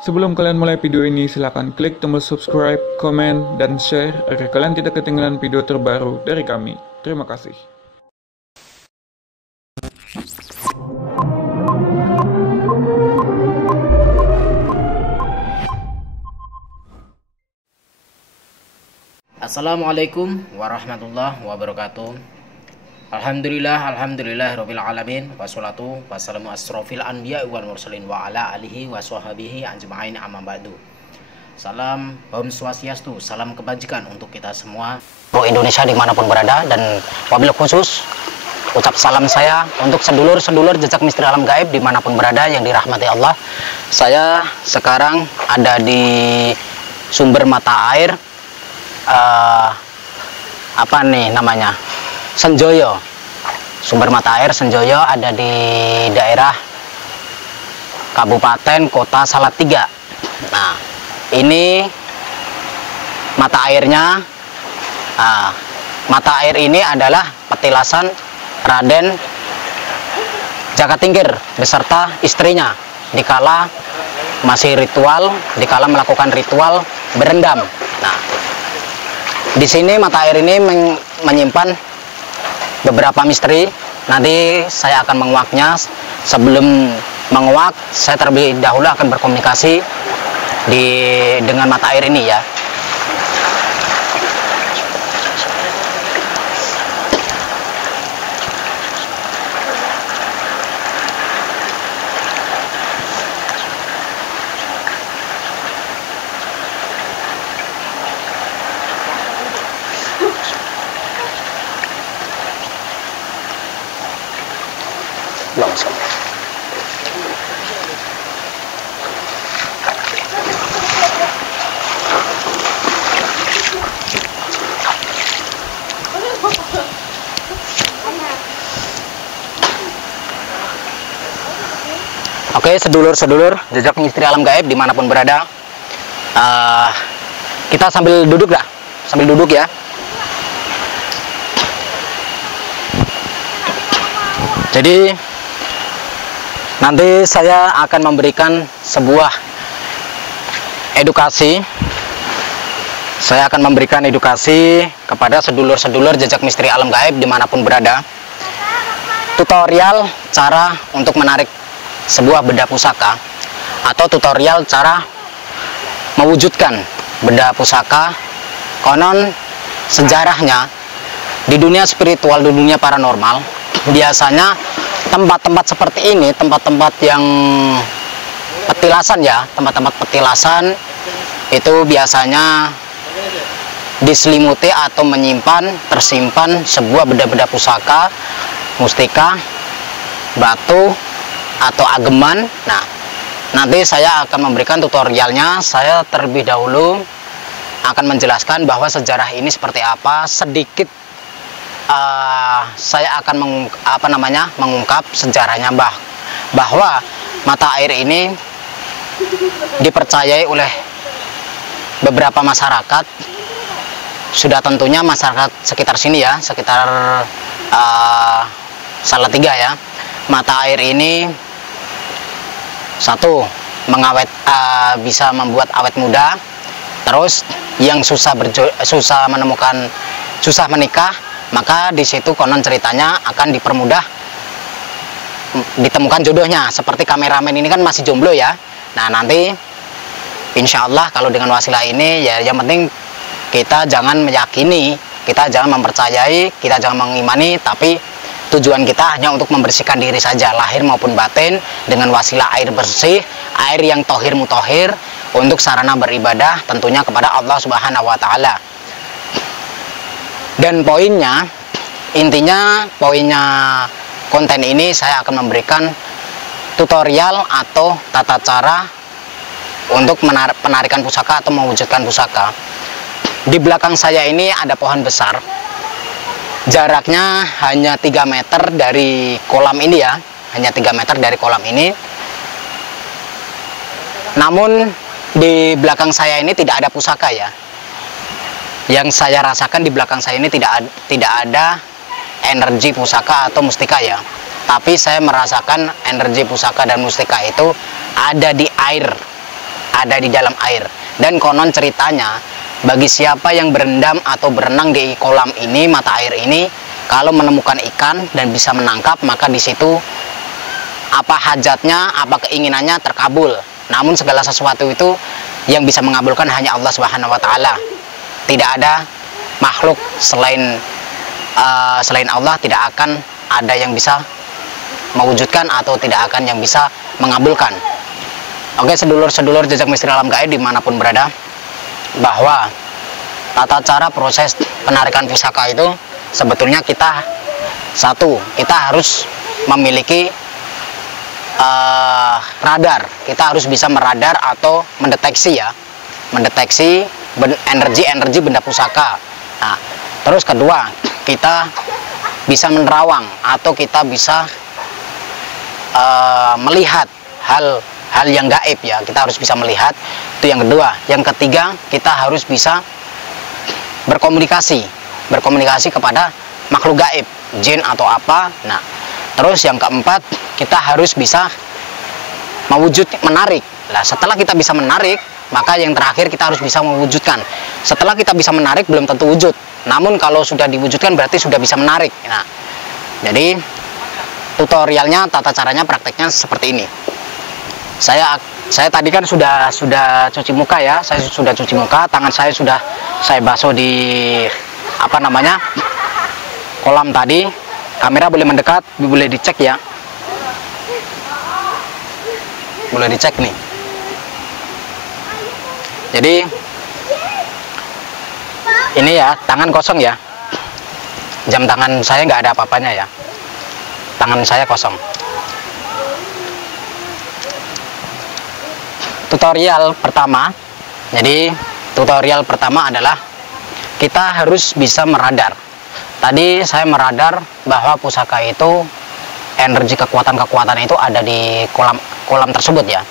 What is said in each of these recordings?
Sebelum kalian mulai video ini, silahkan klik tombol subscribe, komen, dan share agar kalian tidak ketinggalan video terbaru dari kami. Terima kasih. Assalamualaikum warahmatullahi wabarakatuh. Alhamdulillah rabbil alamin, wassalatu wassalamu asrofil anbiya wal mursalin wa ala alihi wa sahbihi ajma'in, amma ba'du. Salam Om Swastiastu, salam kebajikan untuk kita semua Indonesia dimanapun berada, dan wabil khusus ucap salam saya untuk sedulur-sedulur jejak misteri alam gaib dimanapun berada yang dirahmati Allah. Saya sekarang ada di sumber mata air apa nih namanya, Senjoyo. Sumber mata air Senjoyo ada di daerah Kabupaten Kota Salatiga. Nah, ini mata airnya. Mata air ini adalah petilasan Raden Jakatingkir beserta istrinya dikala masih ritual, dikala melakukan ritual berendam. Nah, di sini mata air ini menyimpan beberapa misteri. Nanti saya akan menguaknya. Sebelum menguak, saya terlebih dahulu akan berkomunikasi dengan mata air ini ya. Langsung. Oke, sedulur-sedulur jejak misteri alam gaib dimanapun berada, kita sambil duduk ya. Jadi nanti saya akan memberikan sebuah edukasi. Saya akan memberikan edukasi kepada sedulur-sedulur jejak misteri alam gaib dimanapun berada. Tutorial cara untuk menarik sebuah benda pusaka, atau tutorial cara mewujudkan benda pusaka. Konon sejarahnya di dunia spiritual, di dunia paranormal, biasanya tempat-tempat seperti ini, tempat-tempat yang petilasan ya, tempat-tempat petilasan itu biasanya diselimuti atau tersimpan sebuah benda-benda pusaka, mustika, batu, atau ageman. Nah, nanti saya akan memberikan tutorialnya. Saya terlebih dahulu akan menjelaskan bahwa sejarah ini seperti apa, sedikit. Saya akan mengungkap sejarahnya, bahwa mata air ini dipercayai oleh beberapa masyarakat. Sudah tentunya masyarakat sekitar sini ya, sekitar Salatiga ya. Mata air ini satu, bisa membuat awet muda. Terus yang susah menikah, maka di situ konon ceritanya akan dipermudah ditemukan jodohnya. Seperti kameramen ini kan masih jomblo ya. Nah, nanti insya Allah kalau dengan wasilah ini ya, yang penting kita jangan meyakini, kita jangan mempercayai, kita jangan mengimani, tapi tujuan kita hanya untuk membersihkan diri saja, lahir maupun batin, dengan wasilah air bersih, air yang tohir mutohir, untuk sarana beribadah tentunya kepada Allah Subhanahu wa Ta'ala. Dan poinnya, intinya poinnya konten ini saya akan memberikan tutorial atau tata cara untuk penarikan pusaka atau mewujudkan pusaka. Di belakang saya ini ada pohon besar. Jaraknya hanya 3 meter dari kolam ini ya, hanya 3 meter dari kolam ini. Namun di belakang saya ini tidak ada pusaka ya. Yang saya rasakan di belakang saya ini tidak ada energi pusaka atau mustika ya. Tapi saya merasakan energi pusaka dan mustika itu ada di air ada di dalam air. Dan konon ceritanya, bagi siapa yang berendam atau berenang di kolam ini, mata air ini, kalau menemukan ikan dan bisa menangkap, maka di situ apa hajatnya, apa keinginannya terkabul. Namun segala sesuatu itu yang bisa mengabulkan hanya Allah Subhanahu wa taala. Tidak ada makhluk selain Allah, tidak akan ada yang bisa mewujudkan atau tidak akan yang bisa mengabulkan. Oke, sedulur-sedulur jejak misteri alam gaib dimanapun berada, bahwa tata cara proses penarikan pusaka itu sebetulnya kita harus memiliki radar. Kita harus bisa meradar atau mendeteksi energi benda pusaka. Nah, terus kedua, kita bisa menerawang atau kita bisa melihat hal yang gaib ya. Kita harus bisa melihat, itu yang kedua. Yang ketiga, kita harus bisa berkomunikasi kepada makhluk gaib, jin atau apa. Nah, terus yang keempat, kita harus bisa menarik. Nah, setelah kita bisa menarik, maka yang terakhir kita harus bisa mewujudkan. Setelah kita bisa menarik belum tentu wujud, namun kalau sudah diwujudkan berarti sudah bisa menarik. Nah, jadi tutorialnya, tata caranya, prakteknya seperti ini. Saya tadi kan sudah cuci muka ya. Saya sudah cuci muka, tangan saya sudah saya basuh di kolam tadi. Kamera boleh mendekat, boleh dicek ya. Boleh dicek nih. Jadi ini ya, tangan kosong ya. Jam tangan saya nggak ada apa-apanya ya. Tangan saya kosong. Tutorial pertama. Jadi tutorial pertama adalah kita harus bisa meradar. Tadi saya meradar bahwa pusaka itu, energi kekuatan itu ada di kolam tersebut ya.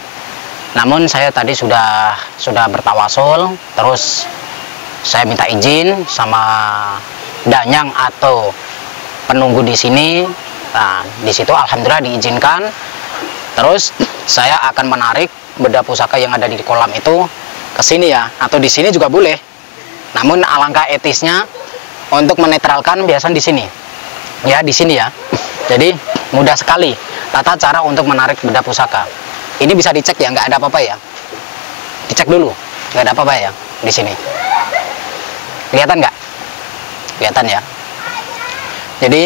Namun saya tadi sudah bertawasul, terus saya minta izin sama danyang atau penunggu di sini. Nah, di situ alhamdulillah diizinkan. Terus saya akan menarik benda pusaka yang ada di kolam itu ke sini ya, atau di sini juga boleh. Namun alangkah etisnya untuk menetralkan biasanya di sini. Ya, di sini ya. Jadi mudah sekali tata cara untuk menarik benda pusaka. Ini bisa dicek ya, nggak ada apa-apa ya. Dicek dulu, nggak ada apa-apa ya di sini. Kelihatan nggak? Kelihatan ya. Jadi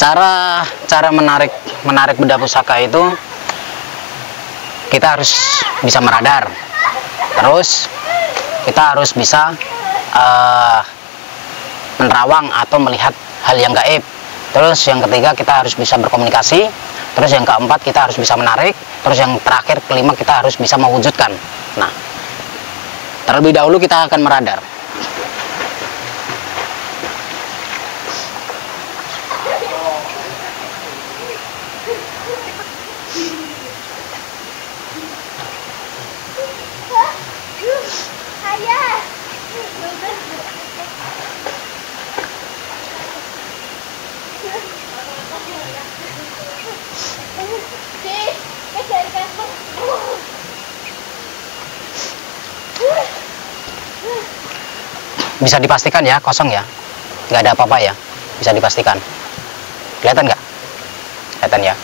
cara menarik benda pusaka itu kita harus bisa meradar. Terus kita harus bisa menerawang atau melihat hal yang gaib. Terus yang ketiga, kita harus bisa berkomunikasi. Terus yang keempat, kita harus bisa menarik. Terus yang terakhir, kelima, kita harus bisa mewujudkan. Nah, terlebih dahulu kita akan meradar. Bisa dipastikan ya, kosong ya, nggak ada apa-apa ya, bisa dipastikan. Kelihatan nggak? Kelihatan ya.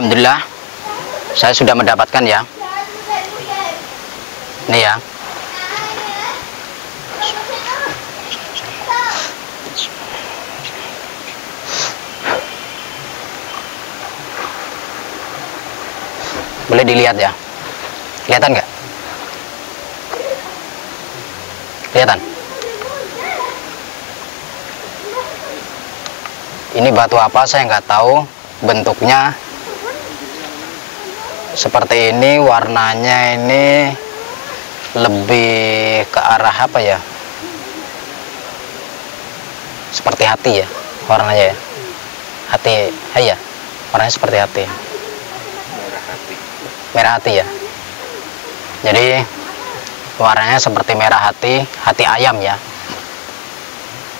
Alhamdulillah saya sudah mendapatkan ya. Ini ya. Boleh dilihat ya. Kelihatan nggak? Kelihatan? Ini batu apa saya nggak tahu. Bentuknya seperti ini, warnanya ini lebih ke arah apa ya? Seperti hati ya warnanya ya. Hati, ya. Warnanya seperti hati. Merah hati ya. Jadi warnanya seperti merah hati, hati ayam ya.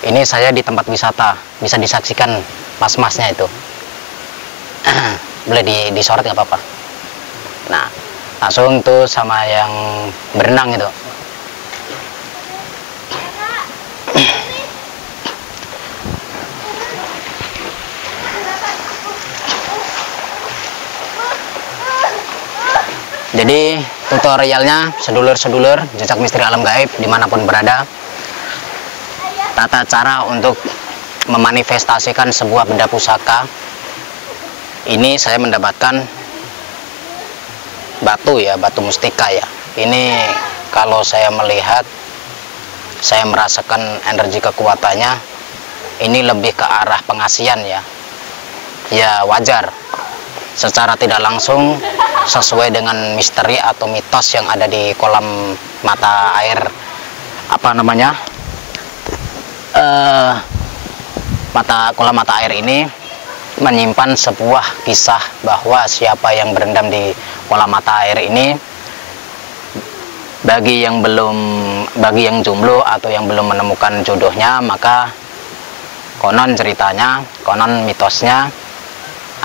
Ini saya di tempat wisata, bisa disaksikan mas-masnya itu. Boleh disorot nggak apa-apa. Nah, langsung tuh sama yang berenang itu. Jadi tutorialnya sedulur-sedulur jejak misteri alam gaib dimanapun berada, tata cara untuk memanifestasikan sebuah benda pusaka. Ini saya mendapatkan batu ya, batu mustika ya. Ini kalau saya melihat, saya merasakan energi kekuatannya, ini lebih ke arah pengasihan ya. Ya wajar, secara tidak langsung sesuai dengan misteri atau mitos yang ada di kolam mata air, apa namanya, kolam mata air ini menyimpan sebuah kisah bahwa siapa yang berendam di kolam mata air ini, bagi yang jomblo atau yang belum menemukan jodohnya, maka konon ceritanya, konon mitosnya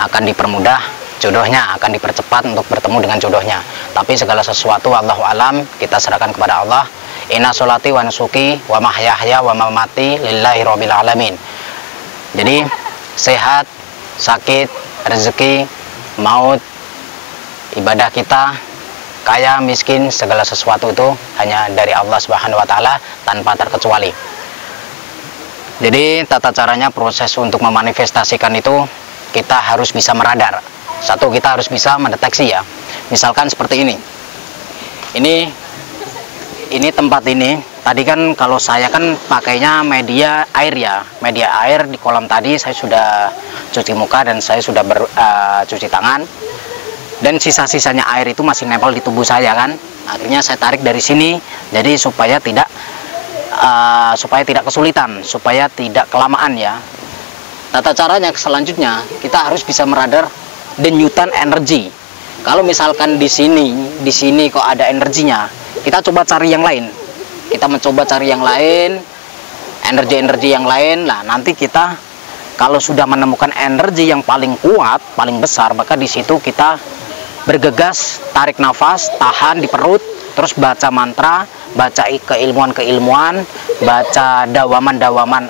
akan dipermudah jodohnya, akan dipercepat untuk bertemu dengan jodohnya. Tapi segala sesuatu wallahu alam, kita serahkan kepada Allah. Inna sholati wa nusuki wa mahyaya wa mamati lillahi rabbil alamin. Jadi sehat, sakit, rezeki, maut, ibadah kita, kaya, miskin, segala sesuatu itu hanya dari Allah Subhanahu wa taala tanpa terkecuali. Jadi tata caranya, proses untuk memanifestasikan itu kita harus bisa meradar. Satu, kita harus bisa mendeteksi ya. Misalkan seperti ini. Ini tempat ini. Tadi kan kalau saya kan pakainya media air ya. Media air di kolam tadi saya sudah cuci muka dan saya sudah cuci tangan. Dan sisa-sisanya air itu masih nempel di tubuh saya kan. Akhirnya saya tarik dari sini. Jadi supaya tidak kesulitan, supaya tidak kelamaan ya. Tata caranya selanjutnya kita harus bisa meradar denyutan energi. Kalau misalkan di sini kok ada energinya, kita coba cari yang lain. Kita mencoba cari yang lain, energi-energi yang lain. Nah, nanti kita kalau sudah menemukan energi yang paling kuat, paling besar, maka di situ kita bergegas, tarik nafas, tahan di perut, terus baca mantra, baca keilmuan-keilmuan, baca dawaman-dawaman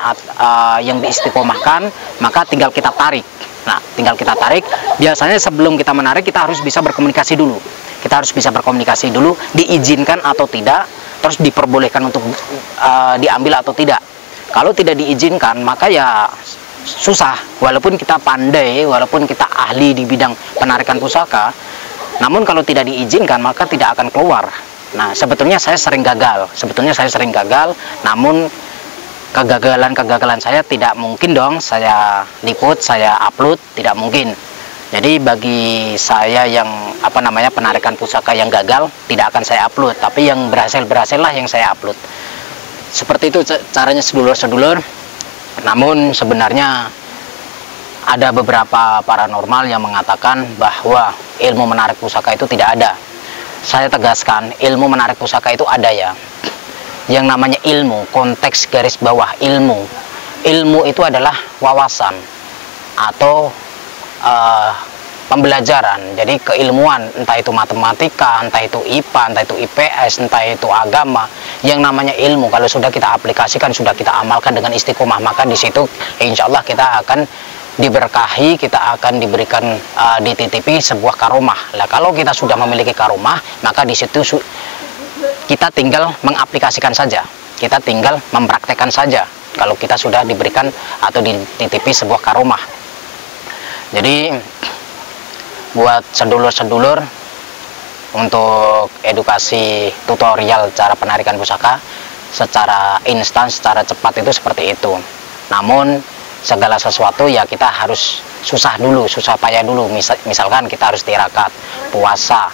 yang diistiqomahkan, maka tinggal kita tarik. Nah, tinggal kita tarik. Biasanya sebelum kita menarik, kita harus bisa berkomunikasi dulu. Kita harus bisa berkomunikasi dulu, diizinkan atau tidak, terus diperbolehkan untuk diambil atau tidak. Kalau tidak diizinkan, maka ya susah. Walaupun kita pandai, walaupun kita ahli di bidang penarikan pusaka, namun kalau tidak diizinkan, maka tidak akan keluar. Nah, sebetulnya saya sering gagal. Namun kegagalan saya tidak mungkin dong saya liput, saya upload, tidak mungkin. Jadi bagi saya yang penarikan pusaka yang gagal tidak akan saya upload, tapi yang berhasil lah yang saya upload. Seperti itu caranya sedulur-sedulur. Namun sebenarnya ada beberapa paranormal yang mengatakan bahwa ilmu menarik pusaka itu tidak ada. Saya tegaskan, ilmu menarik pusaka itu ada ya. Yang namanya ilmu, konteks garis bawah ilmu. Ilmu itu adalah wawasan atau pembelajaran. Jadi keilmuan, entah itu matematika, entah itu IPA, entah itu IPS, entah itu agama. Yang namanya ilmu, kalau sudah kita aplikasikan, sudah kita amalkan dengan istiqomah, maka di situ insya Allah kita akan diberkahi, kita akan diberikan dititipi sebuah karomah. Nah, kalau kita sudah memiliki karomah, maka di situ kita tinggal mengaplikasikan saja, kita tinggal mempraktekkan saja. Kalau kita sudah diberikan atau dititipi sebuah karomah. Jadi buat sedulur-sedulur, untuk edukasi tutorial cara penarikan pusaka secara instan, secara cepat itu seperti itu. Namun segala sesuatu ya kita harus susah dulu, susah payah dulu. Misalkan kita harus tirakat, puasa,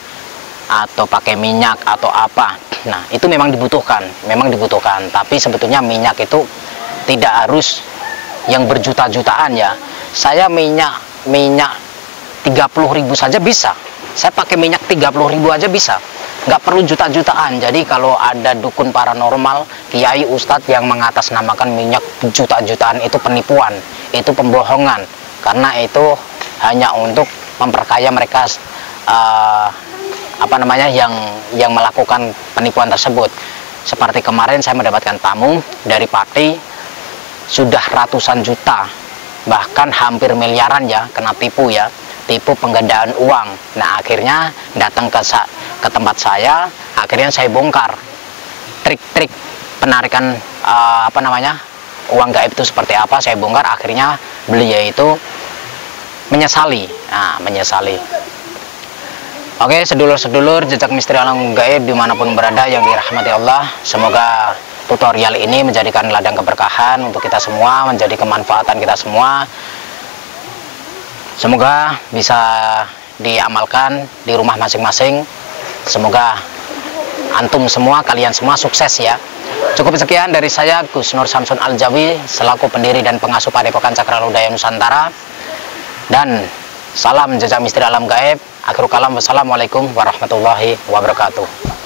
atau pakai minyak atau apa. Nah, itu memang dibutuhkan. Tapi sebetulnya minyak itu tidak harus yang berjuta-jutaan ya. Saya minyak 30.000 saja bisa. Saya pakai minyak 30.000 aja bisa, nggak perlu juta-jutaan. Jadi kalau ada dukun paranormal, kiai, ustadz yang mengatasnamakan minyak juta-jutaan, itu penipuan, itu pembohongan, karena itu hanya untuk memperkaya mereka yang melakukan penipuan tersebut. Seperti kemarin saya mendapatkan tamu dari Pati, sudah ratusan juta, bahkan hampir miliaran ya, kena tipu ya. Tipu penggandaan uang. Nah, akhirnya datang ke tempat saya, akhirnya saya bongkar trik-trik penarikan uang gaib itu seperti apa. Saya bongkar, akhirnya beliau itu menyesali. Nah, menyesali. Oke, sedulur-sedulur jejak misteri alam gaib dimanapun berada yang dirahmati Allah, semoga tutorial ini menjadikan ladang keberkahan untuk kita semua, menjadi kemanfaatan kita semua. Semoga bisa diamalkan di rumah masing-masing. Semoga antum semua, kalian semua sukses ya. Cukup sekian dari saya, Gus Nur Samsun Al-Jawi, selaku pendiri dan pengasuh Padepokan Cakra Lodaya Nusantara. Dan salam jejak misteri alam gaib. Akhirul kalam, wassalamualaikum warahmatullahi wabarakatuh.